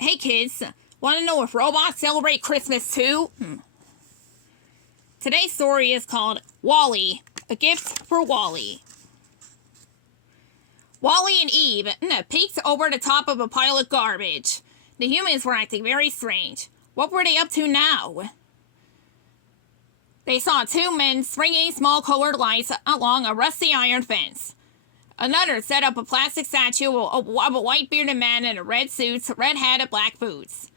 Hey kids, want to know if robots celebrate Christmas too? Today's story is called Wall-E, a gift for Wall-E. Wall-E and Eve peeked over the top of a pile of garbage. The humans were acting very strange. What were they up to now? They saw two men stringing small colored lights along a rusty iron fence. Another set up a plastic statue of a white-bearded man in a red suit, red hat, and black boots.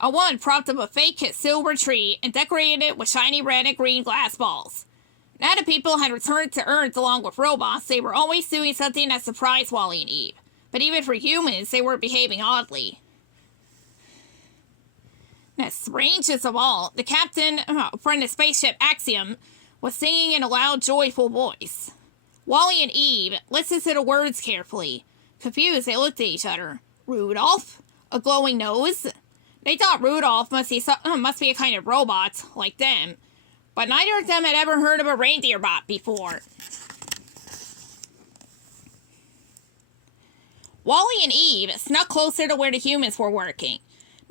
A woman propped up a fake silver tree and decorated it with shiny red and green glass balls. Now the people had returned to Earth along with robots. They were always doing something that surprised Wall-E and Eve. But even for humans, they were behaving oddly. Now, strangest of all, the captain from the spaceship Axiom was singing in a loud, joyful voice. Wall-E and Eve listened to the words carefully. Confused, they looked at each other. Rudolph? A glowing nose? They thought Rudolph must be a kind of robot, like them. But neither of them had ever heard of a reindeer bot before. Wall-E and Eve snuck closer to where the humans were working.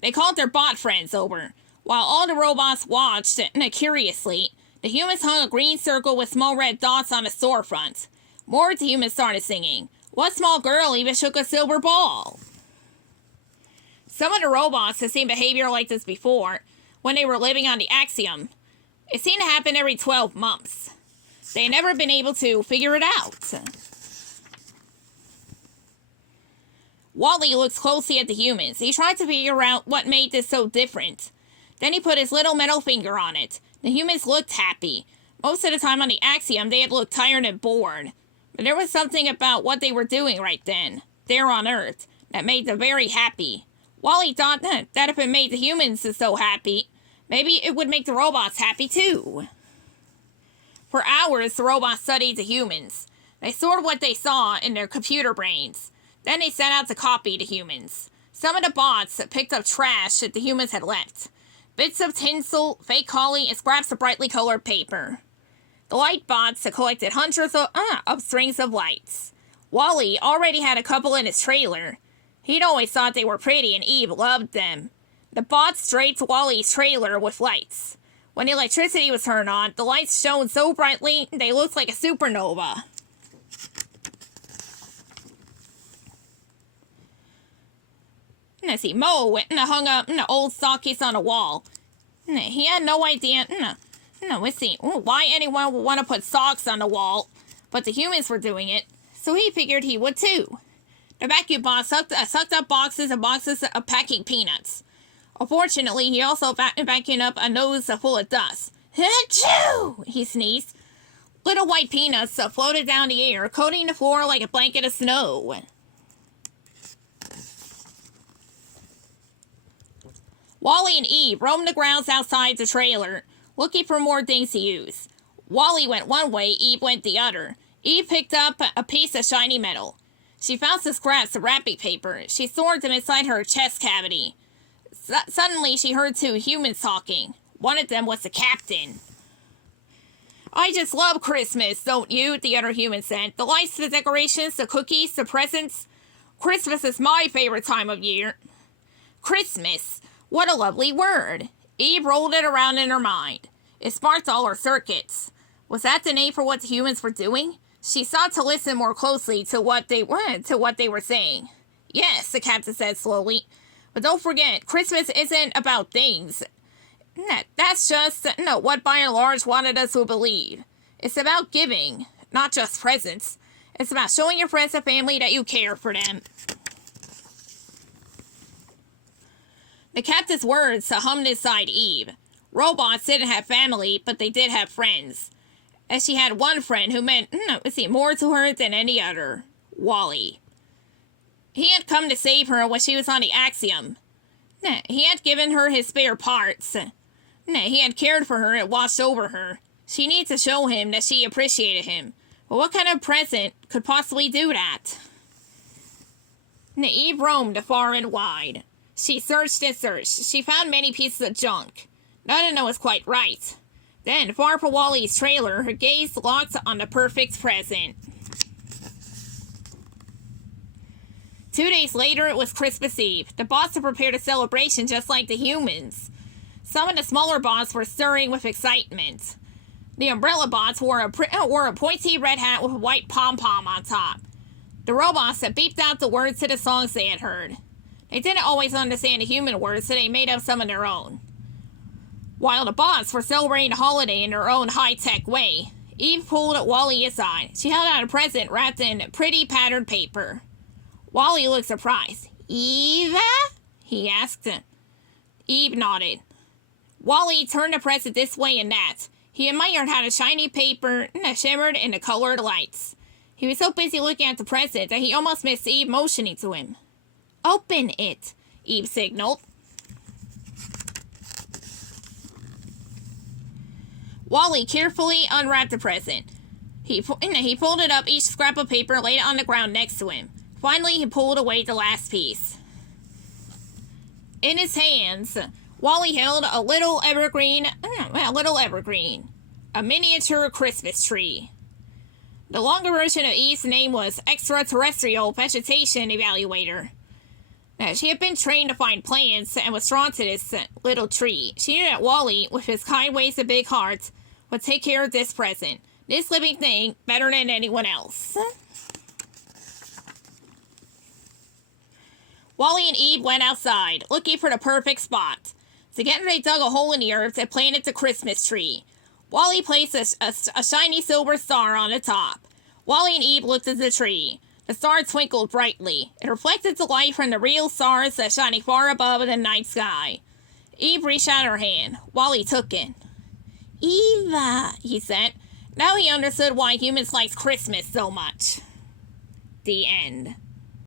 They called their bot friends over. While all the robots watched curiously, the humans hung a green circle with small red dots on a storefront. More of the humans started singing. One small girl even shook a silver ball. Some of the robots had seen behavior like this before, when they were living on the Axiom. It seemed to happen every 12 months. They had never been able to figure it out. Wall-E looked closely at the humans. He tried to figure out what made this so different. Then he put his little metal finger on it. The humans looked happy. Most of the time on the Axiom, they had looked tired and bored. But there was something about what they were doing right then, there on Earth, that made them very happy. Wall-E thought that if it made the humans so happy, maybe it would make the robots happy too. For hours, the robots studied the humans. They stored what they saw in their computer brains. Then they set out to copy the humans. Some of the bots picked up trash that the humans had left. Bits of tinsel, fake holly, and scraps of brightly colored paper. The light bots collected hundreds of strings of lights. Wall-E already had a couple in his trailer. He'd always thought they were pretty and Eve loved them. The bots draped Wall-E's trailer with lights. When the electricity was turned on, the lights shone so brightly they looked like a supernova. Mo hung up old stockies on a wall. He had no idea why anyone would want to put socks on the wall, but the humans were doing it, so he figured he would too. The vacuum box sucked up boxes and boxes of packing peanuts. Unfortunately, he also vacuumed up a nose full of dust. Achoo! He sneezed. Little white peanuts floated down the air, coating the floor like a blanket of snow. Wall-E and Eve roamed the grounds outside the trailer, looking for more things to use. Wall-E went one way, Eve went the other. Eve picked up a piece of shiny metal. She found some scraps of wrapping paper. She stored them inside her chest cavity. Suddenly, she heard two humans talking. One of them was the captain. I just love Christmas, don't you? The other human said. The lights, the decorations, the cookies, the presents. Christmas is my favorite time of year. Christmas. What a lovely word. Eve rolled it around in her mind. It sparked all her circuits. Was that the name for what the humans were doing? She sought to listen more closely to what they were saying. Yes, the captain said slowly. But don't forget, Christmas isn't about things. That's just what by and large wanted us to believe. It's about giving, not just presents. It's about showing your friends and family that you care for them. The captain's words hummed inside Eve. Robots didn't have family, but they did have friends. And she had one friend who meant more to her than any other. Wall-E. He had come to save her when she was on the Axiom. He had given her his spare parts. He had cared for her and watched over her. She needed to show him that she appreciated him. But what kind of present could possibly do that? Eve roamed far and wide. She searched and searched. She found many pieces of junk. None of them was quite right. Then, far from Wall-E's trailer, her gaze locked on the perfect present. 2 days later, it was Christmas Eve. The bots had prepared a celebration just like the humans. Some of the smaller bots were stirring with excitement. The umbrella bots wore a pointy red hat with a white pom-pom on top. The robots had beeped out the words to the songs they had heard. They didn't always understand the human words, so they made up some of their own. While the bots were celebrating the holiday in their own high-tech way, Eve pulled Wally aside. She held out a present wrapped in pretty patterned paper. Wally looked surprised. "Eva?" he asked. Eve nodded. Wally turned the present this way and that. He admired how the shiny paper shimmered in the colored lights. He was so busy looking at the present that he almost missed Eve motioning to him. "Open it," Eve signaled. Wally carefully unwrapped the present. He pulled it up each scrap of paper and laid it on the ground next to him. Finally, he pulled away the last piece. In his hands, Wally held a little evergreen, a miniature Christmas tree. The longer version of Eve's name was Extraterrestrial Vegetation Evaluator. She had been trained to find plants and was drawn to this little tree. She knew that Wally, with his kind ways and big heart, would take care of this present, this living thing, better than anyone else. Wally and Eve went outside, looking for the perfect spot. Together they dug a hole in the earth and planted the Christmas tree. Wally placed a shiny silver star on the top. Wally and Eve looked at the tree. The star twinkled brightly. It reflected the light from the real stars that shining far above in the night sky. Eve reached out her hand. Wally took it. "Eva," he said. Now he understood why humans liked Christmas so much. The end.